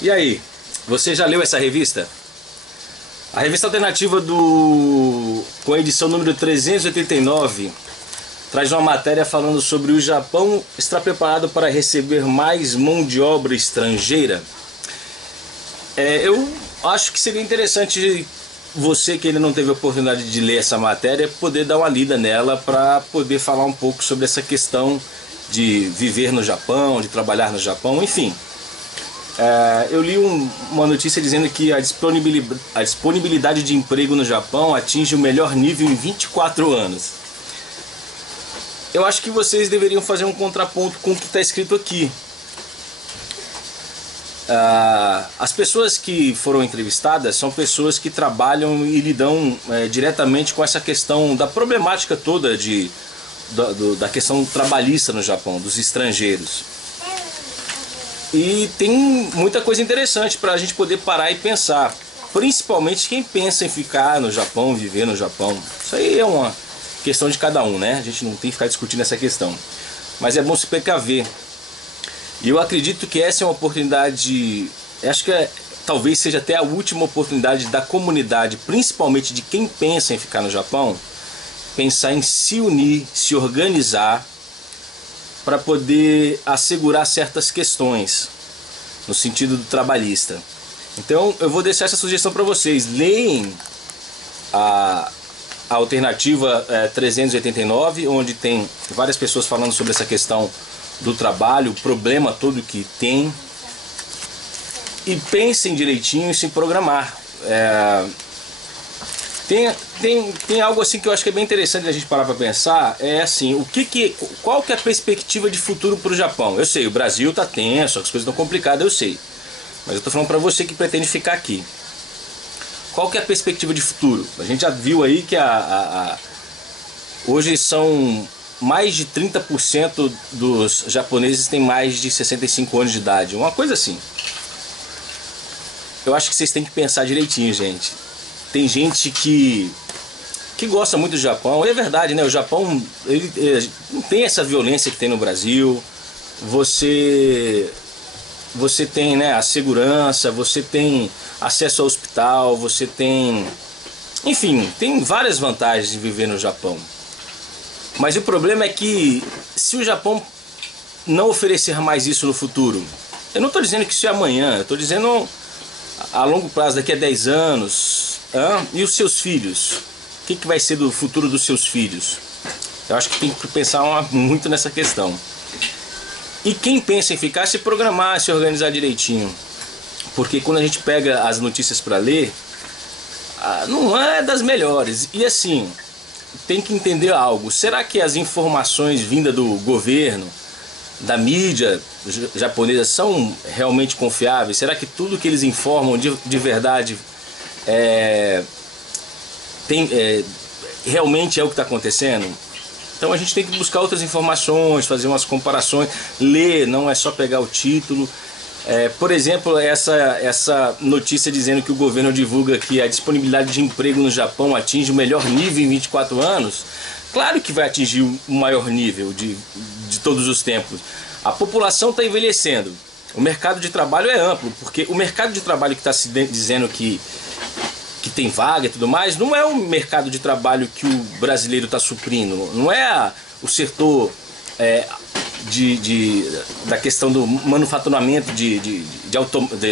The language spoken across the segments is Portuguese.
E aí, você já leu essa revista? A revista alternativa com a edição número 389 traz uma matéria falando sobre o Japão estar preparado para receber mais mão de obra estrangeira. Eu acho que seria interessante você, que ainda não teve a oportunidade de ler essa matéria, poder dar uma lida nela para poder falar um pouco sobre essa questão de viver no Japão, de trabalhar no Japão, enfim. Eu li uma notícia dizendo que a disponibilidade de emprego no Japão atinge o melhor nível em 24 anos. Eu acho que vocês deveriam fazer um contraponto com o que está escrito aqui. As pessoas que foram entrevistadas são pessoas que trabalham e lidam diretamente com essa questão da problemática toda da questão trabalhista no Japão, dos estrangeiros. E tem muita coisa interessante para a gente poder parar e pensar, principalmente quem pensa em ficar no Japão, viver no Japão. Isso aí é uma questão de cada um, né? A gente não tem que ficar discutindo essa questão, mas é bom se precaver. E eu acredito que essa é uma oportunidade, acho que talvez seja até a última oportunidade da comunidade, principalmente de quem pensa em ficar no Japão, pensar em se unir, se organizar para poder assegurar certas questões no sentido do trabalhista. Então eu vou deixar essa sugestão para vocês. Leem a alternativa 389, onde tem várias pessoas falando sobre essa questão do trabalho, o problema todo que tem, e pensem direitinho em se programar. Tem algo assim que eu acho que é bem interessante a gente parar para pensar, assim, qual que é a perspectiva de futuro para o Japão? Eu sei, o Brasil tá tenso, as coisas estão complicadas, eu sei, mas eu tô falando para você que pretende ficar aqui. Qual que é a perspectiva de futuro? A gente já viu aí que hoje são mais de 30% dos japoneses têm mais de 65 anos de idade, uma coisa assim. Eu acho que vocês têm que pensar direitinho, gente. Tem gente que gosta muito do Japão, e é verdade, né? O Japão ele não tem essa violência que tem no Brasil. Você tem, né, a segurança, você tem acesso ao hospital, você tem... Enfim, tem várias vantagens de viver no Japão. Mas o problema é que se o Japão não oferecer mais isso no futuro, eu não estou dizendo que isso é amanhã, eu estou dizendo a longo prazo, daqui a 10 anos, e os seus filhos? O que vai ser do futuro dos seus filhos? Eu acho que tem que pensar muito nessa questão. E quem pensa em ficar, se programar, se organizar direitinho. Porque quando a gente pega as notícias para ler, não é das melhores. E assim, tem que entender algo. Será que as informações vindas do governo, da mídia japonesa, são realmente confiáveis? Será que tudo que eles informam de verdade realmente é o que está acontecendo? Então a gente tem que buscar outras informações, fazer umas comparações, ler, não é só pegar o título. Por exemplo, essa notícia dizendo que o governo divulga que a disponibilidade de emprego no Japão atinge o melhor nível em 24 anos. Claro que vai atingir o maior nível de todos os tempos. A população está envelhecendo. O mercado de trabalho é amplo, porque o mercado de trabalho que está se dizendo que tem vaga e tudo mais, não é o mercado de trabalho que o brasileiro está suprindo. Não é o setor da questão do manufaturamento,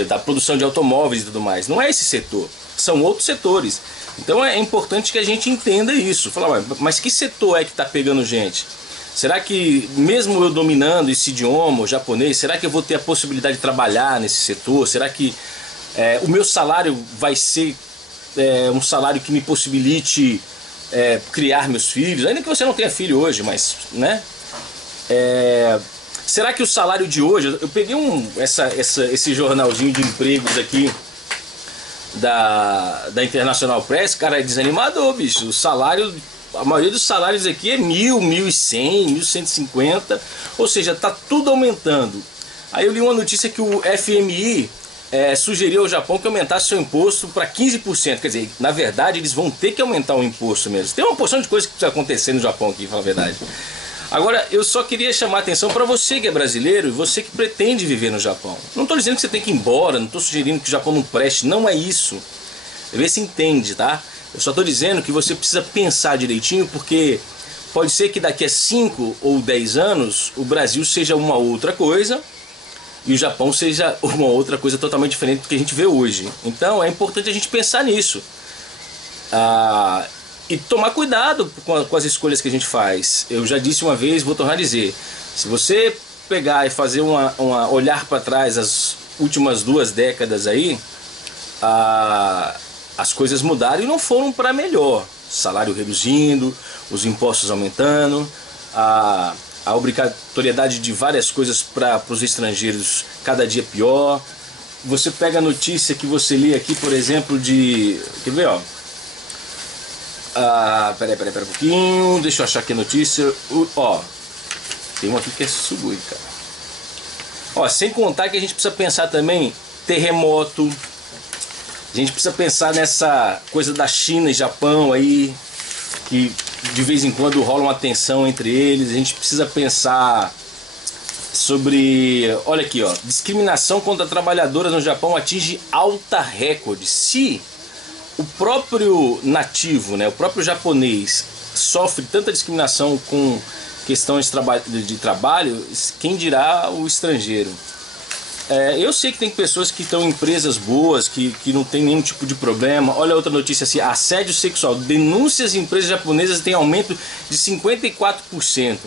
da produção de automóveis e tudo mais. Não é esse setor, são outros setores. Então é importante que a gente entenda isso. Falar, mas que setor é que está pegando gente? Será que mesmo eu dominando esse idioma, o japonês, será que eu vou ter a possibilidade de trabalhar nesse setor? Será que o meu salário vai ser um salário que me possibilite criar meus filhos? Ainda que você não tenha filho hoje, mas, né? Será que o salário de hoje... Eu peguei esse jornalzinho de empregos aqui da International Press, cara, é desanimador, bicho. O salário... A maioria dos salários aqui é 1.000, 1.100, 1.150, ou seja, está tudo aumentando. Aí eu li uma notícia que o FMI sugeriu ao Japão que aumentasse seu imposto para 15%. Quer dizer, na verdade eles vão ter que aumentar o imposto mesmo. Tem uma porção de coisas que precisa acontecer no Japão aqui, pra falar a verdade. Agora, eu só queria chamar a atenção para você que é brasileiro e você que pretende viver no Japão. Não estou dizendo que você tem que ir embora, não estou sugerindo que o Japão não preste, não é isso. Vê se entende, tá? Eu só estou dizendo que você precisa pensar direitinho, porque pode ser que daqui a 5 ou 10 anos o Brasil seja uma outra coisa e o Japão seja uma outra coisa totalmente diferente do que a gente vê hoje. Então é importante a gente pensar nisso. E tomar cuidado com as escolhas que a gente faz. Eu já disse uma vez, vou tornar a dizer. Se você pegar e fazer olhar para trás as últimas 2 décadas aí, as coisas mudaram e não foram para melhor. Salário reduzindo, os impostos aumentando, a obrigatoriedade de várias coisas para os estrangeiros cada dia pior. Você pega a notícia que você lê aqui, por exemplo, de... Quer ver, ó? Peraí um pouquinho, deixa eu achar aqui a notícia. Ó, tem uma aqui que é sugoi, cara. Ó, sem contar que a gente precisa pensar também terremoto. A gente precisa pensar nessa coisa da China e Japão aí, que de vez em quando rola uma tensão entre eles. A gente precisa pensar sobre, olha aqui, ó, discriminação contra trabalhadoras no Japão atinge alta recorde. Se o próprio nativo, né, o próprio japonês sofre tanta discriminação com questões de trabalho, quem dirá o estrangeiro? Eu sei que tem pessoas que estão em empresas boas, que não tem nenhum tipo de problema. Olha outra notícia assim: assédio sexual, denúncias em empresas japonesas têm aumento de 54%.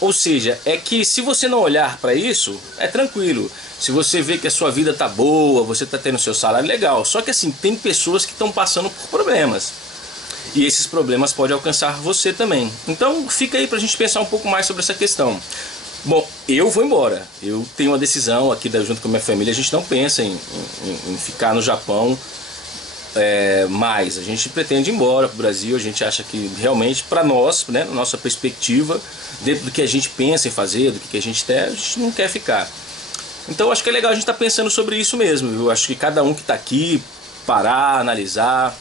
Ou seja, é que se você não olhar para isso, é tranquilo. Se você vê que a sua vida tá boa, você tá tendo seu salário legal. Só que assim, tem pessoas que estão passando por problemas. E esses problemas podem alcançar você também. Então fica aí pra gente pensar um pouco mais sobre essa questão. Bom, eu vou embora. Eu tenho uma decisão aqui junto com a minha família. A gente não pensa em ficar no Japão mais. A gente pretende ir embora pro Brasil. A gente acha que realmente, para nós, né, na nossa perspectiva, dentro do que a gente pensa em fazer, do que a gente quer, a gente não quer ficar. Então acho que é legal a gente estar pensando sobre isso mesmo. Eu acho que cada um que está aqui, parar, analisar,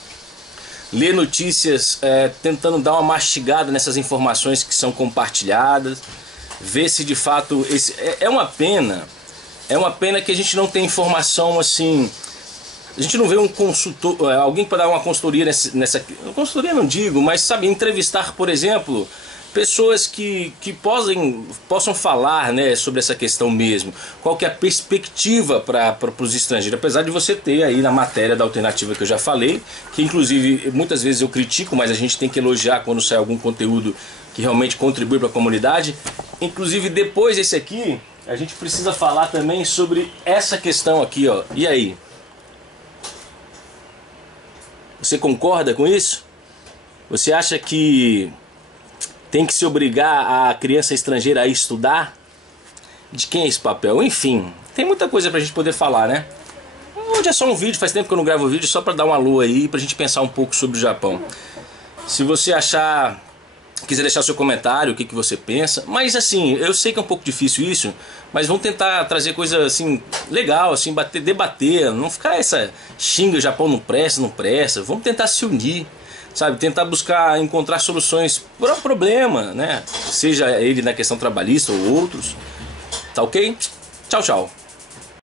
ler notícias, tentando dar uma mastigada nessas informações que são compartilhadas, ver se de fato é uma pena que a gente não tem informação assim. A gente não vê um consultor, alguém para dar uma consultoria nessa consultoria não digo, mas sabe, entrevistar, por exemplo, pessoas que possam falar, né, sobre essa questão mesmo. Qual que é a perspectiva para os estrangeiros? Apesar de você ter aí na matéria da alternativa que eu já falei, que inclusive muitas vezes eu critico, mas a gente tem que elogiar quando sai algum conteúdo que realmente contribui para a comunidade. Inclusive depois desse aqui, a gente precisa falar também sobre essa questão aqui, ó. E aí? Você concorda com isso? Você acha que tem que se obrigar a criança estrangeira a estudar? De quem é esse papel? Enfim, tem muita coisa pra gente poder falar, né? Hoje é só um vídeo, faz tempo que eu não gravo vídeo, só pra dar um alô aí, pra gente pensar um pouco sobre o Japão. Se você quiser deixar seu comentário, o que você pensa. Mas assim, eu sei que é um pouco difícil isso, mas vamos tentar trazer coisa assim, legal, assim, debater, não ficar essa xinga, o Japão não presta, vamos tentar se unir, sabe, tentar encontrar soluções para o problema, né, seja ele na questão trabalhista ou outros, tá ok? Tchau, tchau.